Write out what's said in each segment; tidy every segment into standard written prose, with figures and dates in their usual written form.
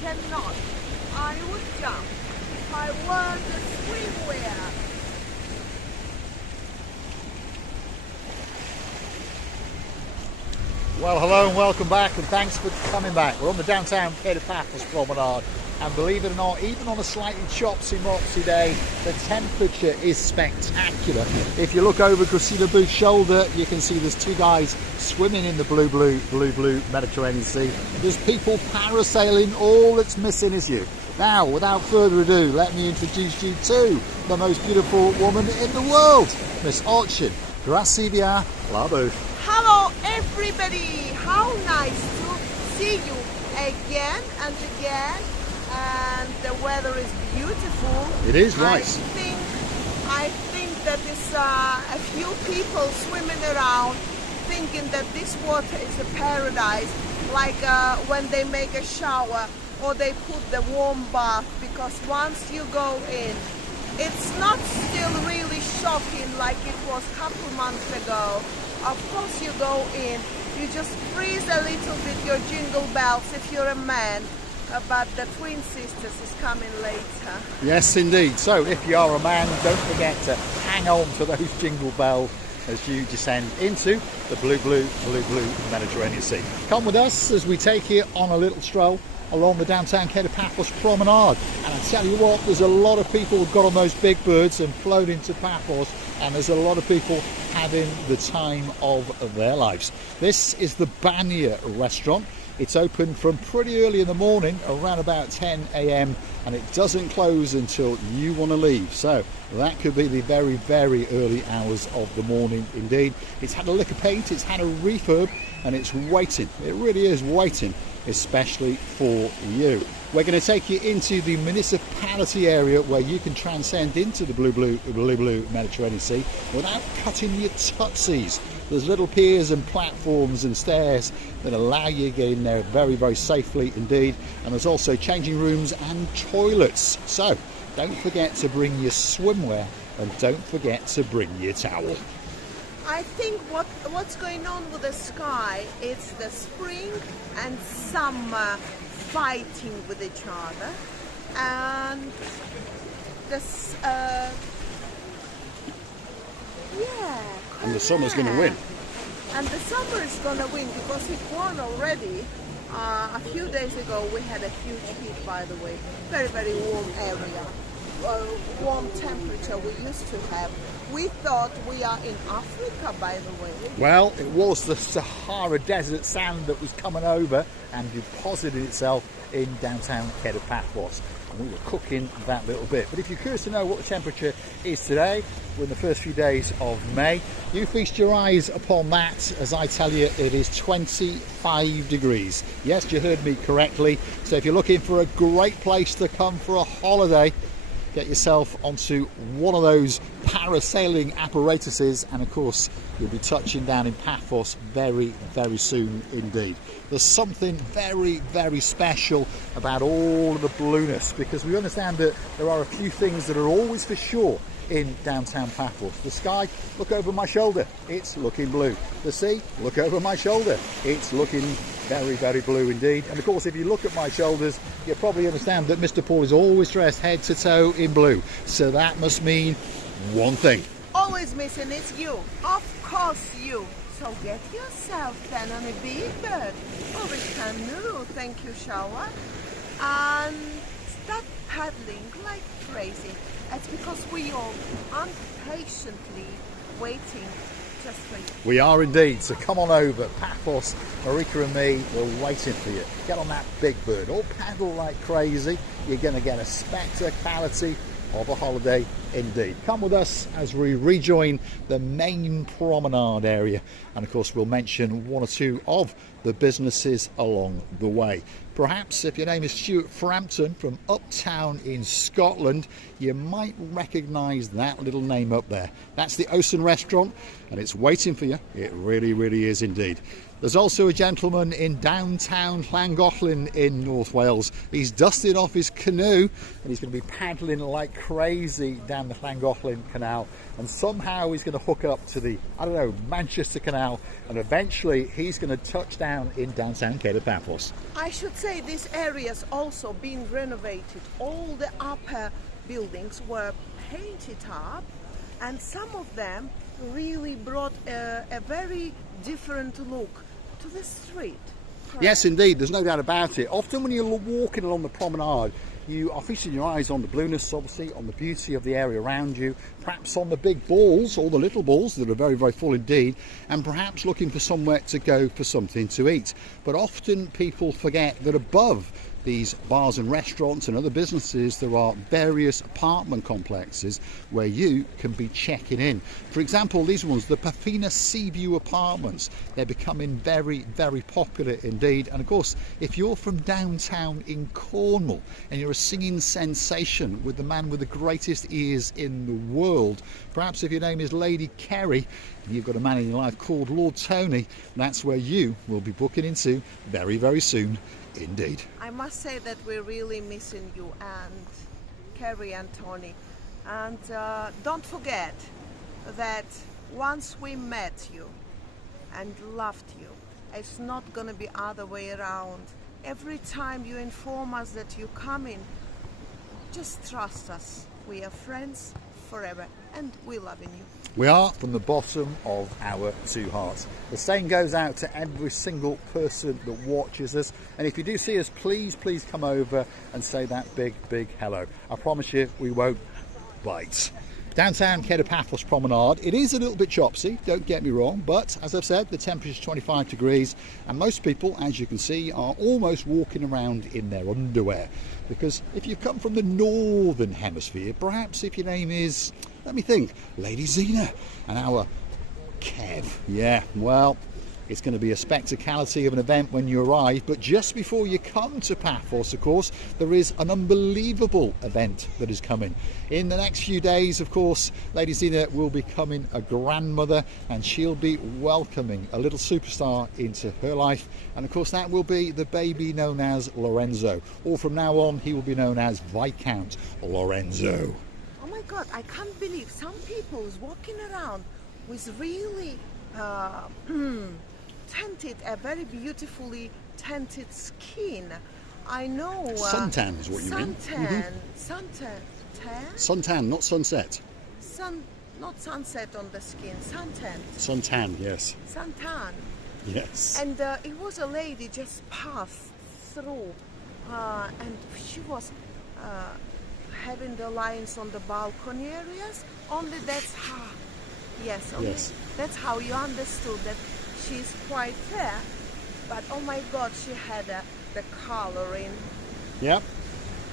cannot. I would jump if I were the swimwear. Well, hello and welcome back, and thanks for coming back. We're on the downtown Paphos Promenade, and believe it or not, even on a slightly chopsy-mopsy day, the temperature is spectacular. If you look over Christina Booth's shoulder, you can see there's two guys swimming in the blue Mediterranean Sea. There's people parasailing. All that's missing is you. Now, without further ado, let me introduce you to the most beautiful woman in the world, Miss Orchin. Gracias, la Booth. Hello everybody, how nice to see you again and again, and the weather is beautiful. It is nice. I think that there's a few people swimming around thinking that this water is a paradise, like when they make a shower or they put the warm bath, because once you go in, it's not still really shocking like it was a couple months ago. Of course you go in, you just freeze a little bit your jingle bells if you're a man, but the twin sisters is coming later. Yes indeed, so if you are a man, don't forget to hang on to those jingle bells as you descend into the blue Mediterranean Sea. Come with us as we take you on a little stroll along the downtown Paphos Promenade, and I tell you what, there's a lot of people who've got on those big birds and flown into Paphos, and there's a lot of people having the time of their lives. This is the Banya restaurant. It's open from pretty early in the morning, around about 10 a.m, and it doesn't close until you want to leave. So that could be the very early hours of the morning indeed. It's had a lick of paint, it's had a refurb, and it's waiting. It really is waiting, especially for you. We're going to take you into the municipality area where you can transcend into the blue Mediterranean Sea without cutting your tootsies. There's little piers and platforms and stairs that allow you to get in there very safely indeed, and there's also changing rooms and toilets. So don't forget to bring your swimwear, and don't forget to bring your towel. I think what's going on with the sky, it's the spring and summer fighting with each other, and this and the summer's going to win. And the summer is going to win because it won already. A few days ago we had a huge heat, by the way, very warm area. Warm temperature we used to have. We thought we are in Africa, by the way. Well, it was the Sahara Desert sand that was coming over and deposited itself in downtown Paphos, and we were cooking that little bit. But if you're curious to know what the temperature is today, we're in the first few days of May. You feast your eyes upon that as I tell you it is 25 degrees. Yes, you heard me correctly. So if you're looking for a great place to come for a holiday, get yourself onto one of those parasailing apparatuses, and of course you'll be touching down in Paphos very soon indeed. There's something very special about all of the blueness, because we understand that there are a few things that are always for sure in downtown Paphos. The sky, look over my shoulder, it's looking blue. The sea, look over my shoulder, it's looking very blue indeed. And of course, if you look at my shoulders, you probably understand that Mr. Paul is always dressed head to toe in blue. So that must mean one thing. Always missing is you. Of course you. So get yourself then on a big bird or a canoe, thank you, shower, and start paddling like crazy. It's because we all impatiently waiting just for you. We are indeed, so come on over. Paphos, Marika and me, we're waiting for you. Get on that big bird or paddle like crazy. You're going to get a spectacality of a holiday indeed. Come with us as we rejoin the main promenade area, and of course we'll mention one or two of the businesses along the way. Perhaps if your name is Stuart Frampton from Uptown in Scotland, you might recognise that little name up there. That's the Ocean restaurant, and it's waiting for you. It really is indeed. There's also a gentleman in downtown Llangollen in North Wales. He's dusted off his canoe and he's going to be paddling like crazy down the Llangollen Canal, and somehow he's going to hook up to the, I don't know, Manchester Canal, and eventually he's going to touch down in downtown Paphos. I should say this area's also being renovated. All the upper buildings were painted up, and some of them really brought a very different look to the street. Correct? Yes, indeed, there's no doubt about it. Often when you're walking along the promenade, you are feasting your eyes on the blueness, obviously, on the beauty of the area around you, perhaps on the big balls or the little balls that are very, very full indeed, and perhaps looking for somewhere to go for something to eat. But often people forget that above these bars and restaurants and other businesses, there are various apartment complexes where you can be checking in. For example, these ones, the Paphos Seaview apartments, they're becoming very, very popular indeed. And of course, if you're from downtown in Cornwall and you're a singing sensation with the man with the greatest ears in the world, perhaps if your name is Lady Kerry and you've got a man in your life called Lord Tony, that's where you will be booking into very, very soon indeed. I must say that we're really missing you and Kerry and Tony. And don't forget that once we met you and loved you, it's not going to be other way around. Every time you inform us that you're coming, just trust us. We are friends forever and we're loving you. We are from the bottom of our two hearts. The same goes out to every single person that watches us. And if you do see us, please, please come over and say that big, big hello. I promise you we won't bite. Downtown Paphos Promenade, it is a little bit chopsy, don't get me wrong, but as I've said, the temperature is 25 degrees and most people, as you can see, are almost walking around in their underwear. Because if you've come from the northern hemisphere, perhaps if your name is, let me think, Lady Zena and our Kev, yeah, well, it's going to be a spectacality of an event when you arrive. But just before you come to Paphos, of course, there is an unbelievable event that is coming. In the next few days, of course, Lady Zena will be becoming a grandmother and she'll be welcoming a little superstar into her life. And of course, that will be the baby known as Lorenzo. Or from now on, he will be known as Viscount Lorenzo. Oh my God, I can't believe some people is walking around with really tinted, a very beautifully tinted skin. I know. Suntan is what you mean. Suntan. Suntan, not sunset. Not sunset on the skin. Suntan. Suntan, yes. Suntan. Yes. And it was a lady just passed through, and she was having the lines on the balcony areas. Only that's how. Yes, only yes. That's how you understood that she's quite fair. But oh my God, she had the colouring. Yep.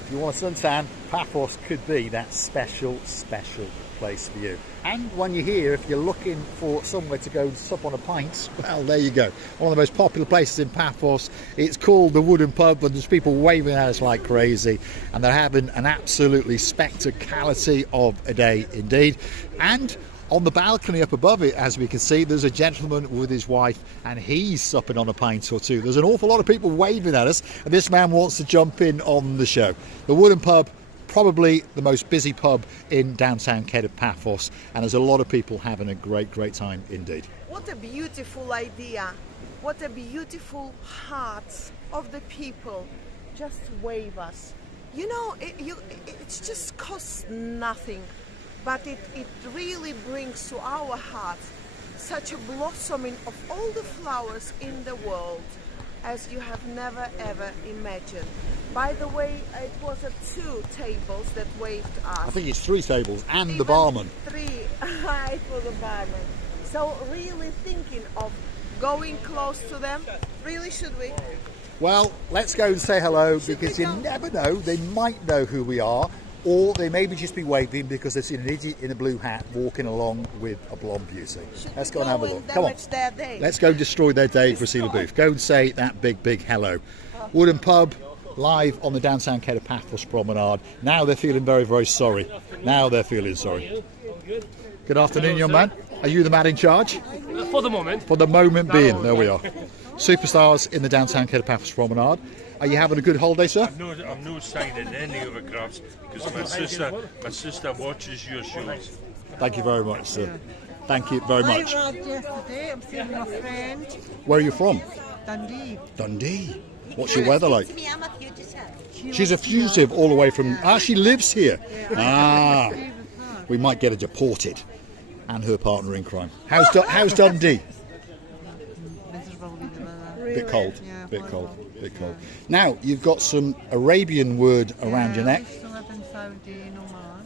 If you want a suntan, Paphos could be that special, special place for you. And when you're here, if you're looking for somewhere to go and sup on a pint, well, there you go. One of the most popular places in Paphos. It's called the Wooden Pub, and there's people waving at us like crazy. And they're having an absolutely spectacality of a day indeed. And on the balcony up above it, as we can see, there's a gentleman with his wife and he's supping on a pint or two. There's an awful lot of people waving at us and this man wants to jump in on the show. The Wooden Pub, probably the most busy pub in downtown Paphos, and there's a lot of people having a great, great time indeed. What a beautiful idea. What a beautiful hearts of the people. Just wave us. You know, it just costs nothing. But it really brings to our hearts such a blossoming of all the flowers in the world as you have never ever imagined. By the way, it was 2 tables that waved us. I think it's 3 tables and even the barman. 3, it was a barman. So really thinking of going close to them, really should we? Well, let's go and say hello because you never know, they might know who we are. Or they maybe just be waving because they've seen an idiot in a blue hat walking along with a blonde beauty. Let's go and have a look. Come on. Let's go and destroy their day for Priscilla Booth. Go and say that big, big hello. Wooden Pub, live on the downtown Paphos Promenade. Now they're feeling very, very sorry. Now they're feeling sorry. Good afternoon, young man. Are you the man in charge? For the moment. For the moment being. There we are. superstars in the downtown Paphos Promenade. Are you having a good holiday, sir? I'm not signing any autographs because my sister watches your shows. Thank you very much, sir. Thank you very much. I arrived yesterday. I'm seeing my friend. Where are you from? Dundee. Dundee. What's your weather like? I'm a fugitive. She's a fugitive all the way from... she lives here. We might get her deported. And her partner in crime. How's Dundee? Bit cold. Bit cold. Bit cold. Now, you've got some Arabian word around your neck.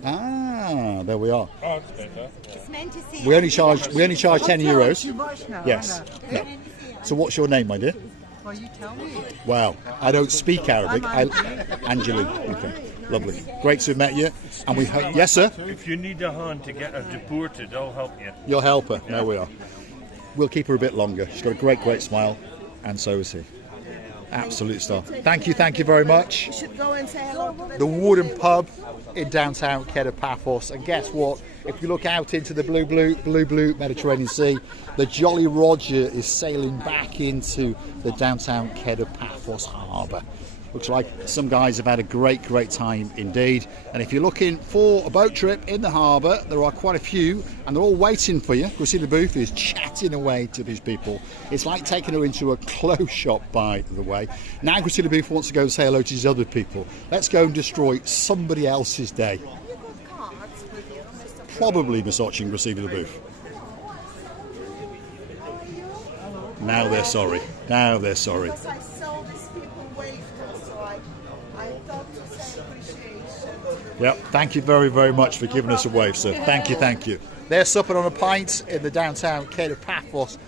There we are. It's meant to see. We only charge 10 euros. Yes. No. So what's your name, my dear? Well, you tell me. Wow, I don't speak Arabic. Angeline. Okay, lovely. Great to have met you. And we yes, sir. If you need a hand to get her deported, I'll help you. You'll help her. There we are. We'll keep her a bit longer. She's got a great smile, and so is he. Absolute star. Thank you very much. You should go and say hello to The wooden pub in downtown Paphos, and guess what? If you look out into the blue Mediterranean Sea, the Jolly Roger is sailing back into the downtown Paphos harbour. Looks like some guys have had a great time indeed. And if you're looking for a boat trip in the harbour, there are quite a few, and they're all waiting for you. Christina Booth is chatting away to these people. It's like taking her into a clothes shop, by the way. Now Christina Booth wants to go and say hello to these other people. Let's go and destroy somebody else's day. Probably massaging Christina Booth. Now they're sorry. Because I saw these people waved, so I thought to say appreciation. Yep, thank you very much for giving us a wave, sir. Thank you. They're supping on a pint in the downtown Paphos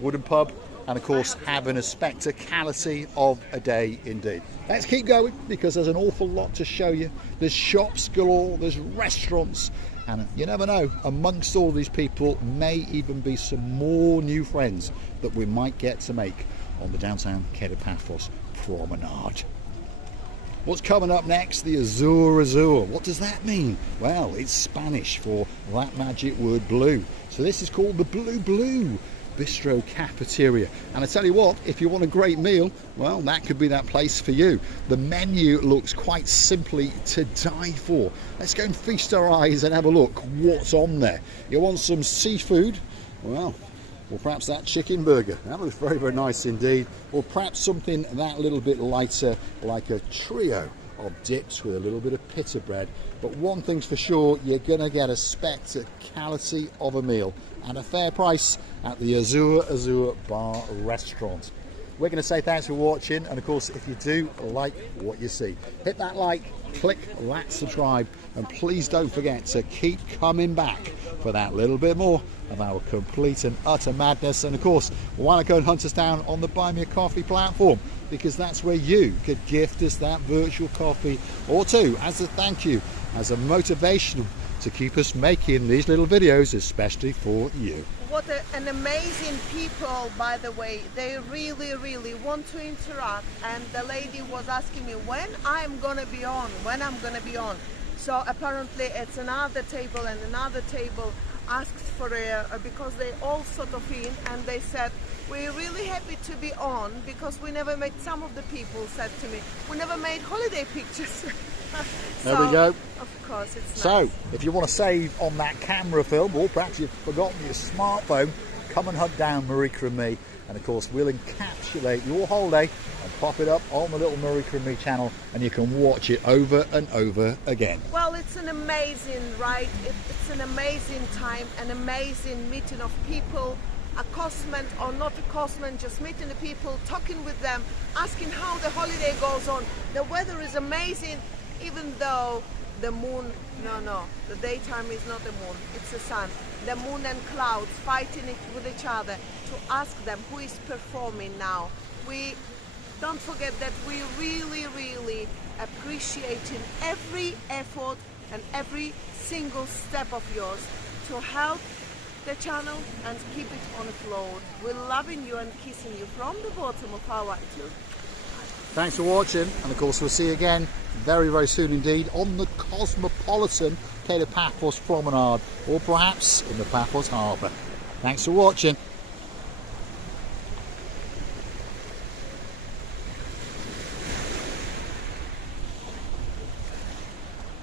wooden pub, and of course having a spectacality of a day indeed. Let's keep going because there's an awful lot to show you. There's shops galore, there's restaurants, and you never know, amongst all these people may even be some more new friends that we might get to make on the downtown Paphos Promenade. What's coming up next? The Azur. What does that mean? Well, it's Spanish for that magic word blue. So this is called the Blue Bistro Cafeteria. And I tell you what, if you want a great meal, well, that could be that place for you. The menu looks quite simply to die for. Let's go and feast our eyes and have a look what's on there. You want some seafood? Well, or perhaps that chicken burger. That looks very nice indeed. Or perhaps something that little bit lighter, like a trio of dips with a little bit of pita bread. But one thing's for sure, you're going to get a spectacality of a meal and a fair price at the Azur Bar Restaurant. We're going to say thanks for watching, and of course if you do like what you see, hit that like, click that subscribe, and please don't forget to keep coming back for that little bit more of our complete and utter madness. And of course, why not go and hunt us down on the Buy Me a Coffee platform, because that's where you could gift us that virtual coffee or two as a thank you, as a motivation to keep us making these little videos especially for you. What an amazing people, by the way. They really want to interact, and the lady was asking me when I'm gonna be on. So apparently it's another table and another table asked for because they all sort of in, and they said we're really happy to be on because we never made, some of the people said to me, we never made holiday pictures. There we go. Of course, it's so nice. If you want to save on that camera film, or perhaps you've forgotten your smartphone, come and hunt down Marika and me, and of course we'll encapsulate your holiday and pop it up on the little Marika and me channel, and you can watch it over and over again. Well, it's an amazing ride. It's an amazing time, an amazing meeting of people, accostment or not accostment, just meeting the people, talking with them, asking how the holiday goes on. The weather is amazing, even though the moon, no, the daytime is not the moon, it's the sun. The moon and clouds fighting it with each other to ask them who is performing now. We don't forget that we really appreciating every effort and every single step of yours to help the channel and keep it on afloat. We're loving you and kissing you from the bottom of our tube. Thanks for watching, and of course we'll see you again very soon indeed on the cosmopolitan Paphos Promenade, or perhaps in the Paphos Harbour. Thanks for watching.